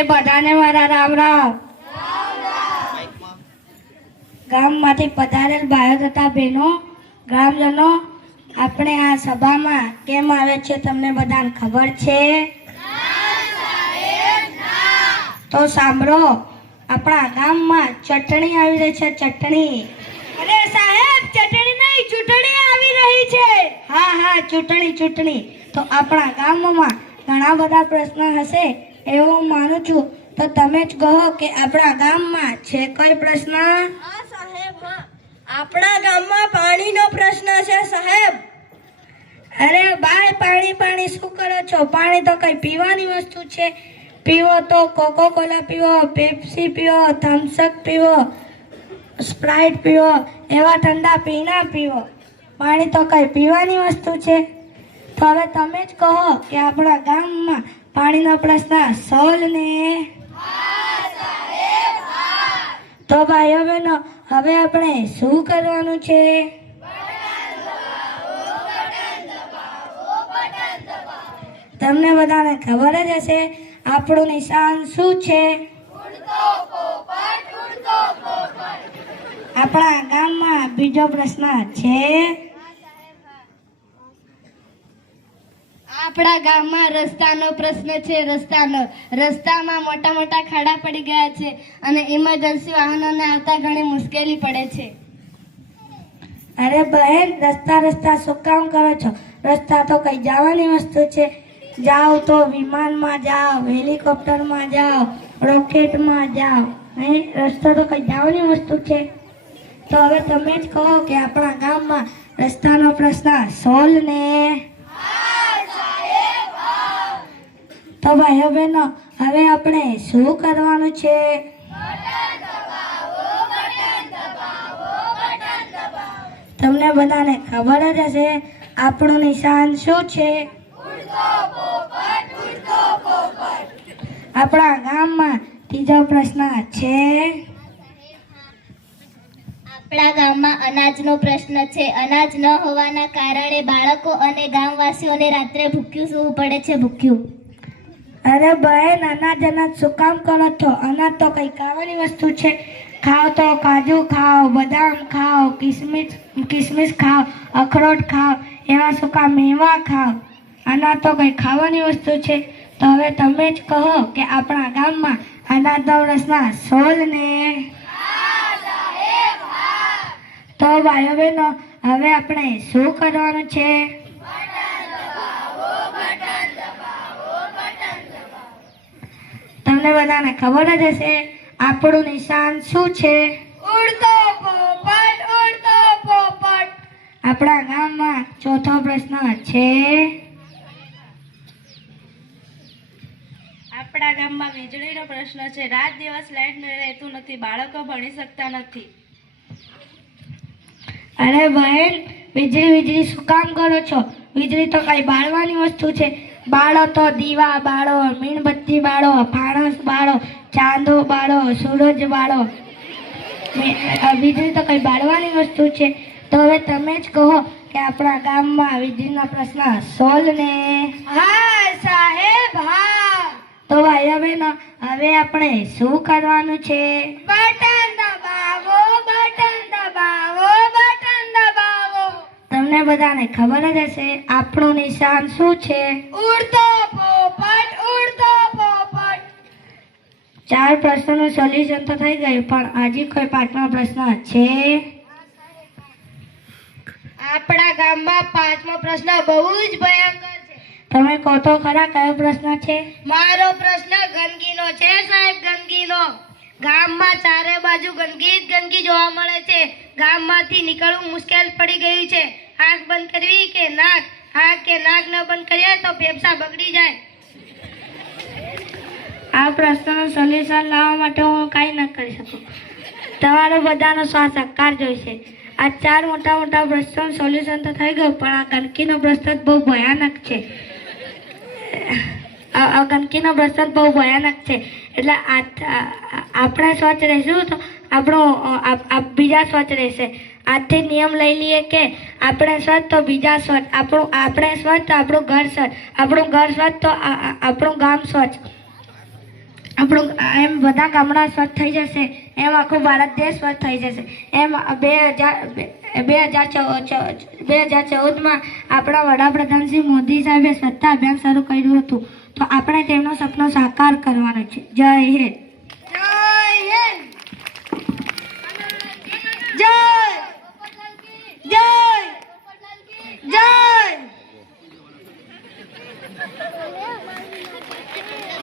એ બધાને મારા રામ રામ. ગામમાંથી પધારેલ ભાઈઓ તથા બહેનો, ગ્રામજનો, આપણે આ સભામાં કેમ આવે છે તમને બધાને ખબર છે? તો સાંભળો, આપણા ગામમાં ચટણી આવી રહી છે. ચટણી. અરે સાહેબ, ચટણી નહીં, ચૂંટણી આવી રહી છે. હા, ચૂંટણી. તો આપણા ગામમાં ઘણા બધા પ્રશ્નો હશે એવું હું માનું છું. તો તમે જ કહો કે આપણા ગામમાં છે કોઈ પ્રશ્ન? હા સાહેબ, હા. આપણા ગામમાં પાણીનો પ્રશ્ન છે સાહેબ. અરે ભાઈ, પાણી શું કરો છો? પાણી તો કઈ પીવાની વસ્તુ છે. પીવો તો કોકો કોલા પીવો, પેપ્સી પીવો, થમ્સઅપ પીવો, સ્પ્રાઇટ પીવો, એવા ઠંડા પીણા પીવો. પાણી તો કઈ પીવાની વસ્તુ છે. તો હવે તમે જ કહો કે આપણા ગામમાં પાણીનો પ્રશ્ન સોલ્વ ને? તો ભાઈઓ બહેનો, હવે આપણે શું કરવાનું છે? તમને બધાને ખબર જ હશે આપણું નિશાન શું છે? આપણા ગામમાં બીજો પ્રશ્ન છે. આપણા ગામમાં રસ્તાનો પ્રશ્ન છે. રસ્તામાં મોટા ખાડા પડી ગયા છે અને ઇમરજન્સી વાહનોને આવતા ઘણી મુશ્કેલી પડે છે. અરે બહેન, રસ્તા શું કામ કરો છો? રસ્તા તો કઈ જવાની વસ્તુ છે. જાઓ તો વિમાનમાં જાઓ, હેલિકોપ્ટરમાં જાઓ, રોકેટમાં જાઓ. રસ્તો તો કઈ જવાની વસ્તુ છે. તો હવે તમે જ કહો કે આપણા ગામમાં રસ્તાનો પ્રશ્ન સોલ્વ ને? તો ભાઈઓ બહેનો, હવે આપણે શું કરવાનું છે? તમને બધાને ખબર જ હશે આપણું નિશાન શું છે? આપણા ગામમાં ત્રીજો પ્રશ્ન છે. આપણા ગામમાં અનાજનો પ્રશ્ન છે. અનાજ ન હોવાના કારણે બાળકો અને ગામવાસીઓને રાત્રે ભૂખ્યું સૂવું પડે છે. અરે બહેન, અનાજ શું કામ કરો છો? અનાજ તો કઈ ખાવાની વસ્તુ છે. ખાઓ તો કાજુ ખાઓ, બદામ ખાઓ, કિસમિસ ખાઓ, અખરોટ ખાઓ, એવા સૂકા મેવા ખાઓ. અનાજ તો કઈ ખાવાની વસ્તુ છે. તો હવે તમે જ કહો કે આપણા ગામમાં અનાજનો પ્રશ્ન સોલ્વ ને? તો ભાઈઓ બહેનો, હવે આપણે શું કરવાનું છે? તમને બધાને ખબર જ હશે આપણું નિશાન શું છે? ઉડતો પોપટ. આપણા ગામમાં ચોથો પ્રશ્ન છે. આપણા ગામમાં વીજળીનો પ્રશ્ન છે. રાત દિવસ લાઈટ રહેતું નથી. બાળકો ભણી શકતા નથી. અરે બહેન, વીજળી શું કામ કરો છો? વીજળી તો કઈ બાળવાની વસ્તુ છે. બાળો તો દીવા બાળો, મીણબત્તી બાળો, ફાણસ બાળો, ચાંદો બાળો, સૂરજ બાળો. વીજળી તો કઈ બાળવાની વસ્તુ છે. તો હવે તમે જ કહો કે આપણા ગામમાં વીજળીનો પ્રશ્ન સોલ્વ ને? હા સાહેબ, હા. તો ભાઈઓ બહેનો, હવે આપણે શું કરવાનું છે? બટન દબાવો. તમને બધાને ખબર જ હશે આપણું નિશાન શું છે? ઉડતો પોપટ. 4 પ્રશ્નોનું સોલ્યુશન તો થઈ ગયું, પણ હજી કોઈ 5મો પ્રશ્ન છે? આપણા ગામમાં 5મો પ્રશ્ન બહુ જ ભયંકર છે. તમે કહો તો ખરા, કયો પ્રશ્ન છે? મારો પ્રશ્ન ગંદકીનો છે સાહેબ, ગંદકીનો. ગામમાં ચારે બાજુ ગંદકી જોવા મળે છે. ગામમાંથી નીકળવું મુશ્કેલ પડી ગયું છે. આંખ બંધ કરવી કે નાક? આંખ કે નાક ન બંધ કરીએ તો ફેફસા બગડી જાય. આ પ્રશ્નનું સોલ્યુશન લાવવા માટે હું કાંઈ ન કરી શકું. તમારો બધાનો સહકાર જોઈશે. આ 4 મોટા પ્રશ્નોનું સોલ્યુશન તો થઈ ગયું, પણ આ ગંદકીનો પ્રશ્ન બહુ ભયાનક છે. એટલે આપણે સ્વચ્છ રહીશું તો બીજા સ્વચ્છ રહેશે. આજથી નિયમ લઈ લઈએ કે આપણે સ્વચ્છ તો બીજા સ્વચ્છ, આપણે સ્વચ્છ તો આપણું ઘર સ્વચ્છ, આપણું ઘર સ્વચ્છ તો આપણું ગામ સ્વચ્છ. આપણું એમ બધા ગામડા સ્વચ્છ થઈ જશે, એમ આખું ભારત દેશ સ્વચ્છ થઈ જશે. એમ 2014માં આપણા વડાપ્રધાન શ્રી મોદી સાહેબે સ્વચ્છતા અભિયાન શરૂ કર્યું હતું. તો આપણે તેમનો સપનો સાકાર કરવાનો છે. જય હિન્દ.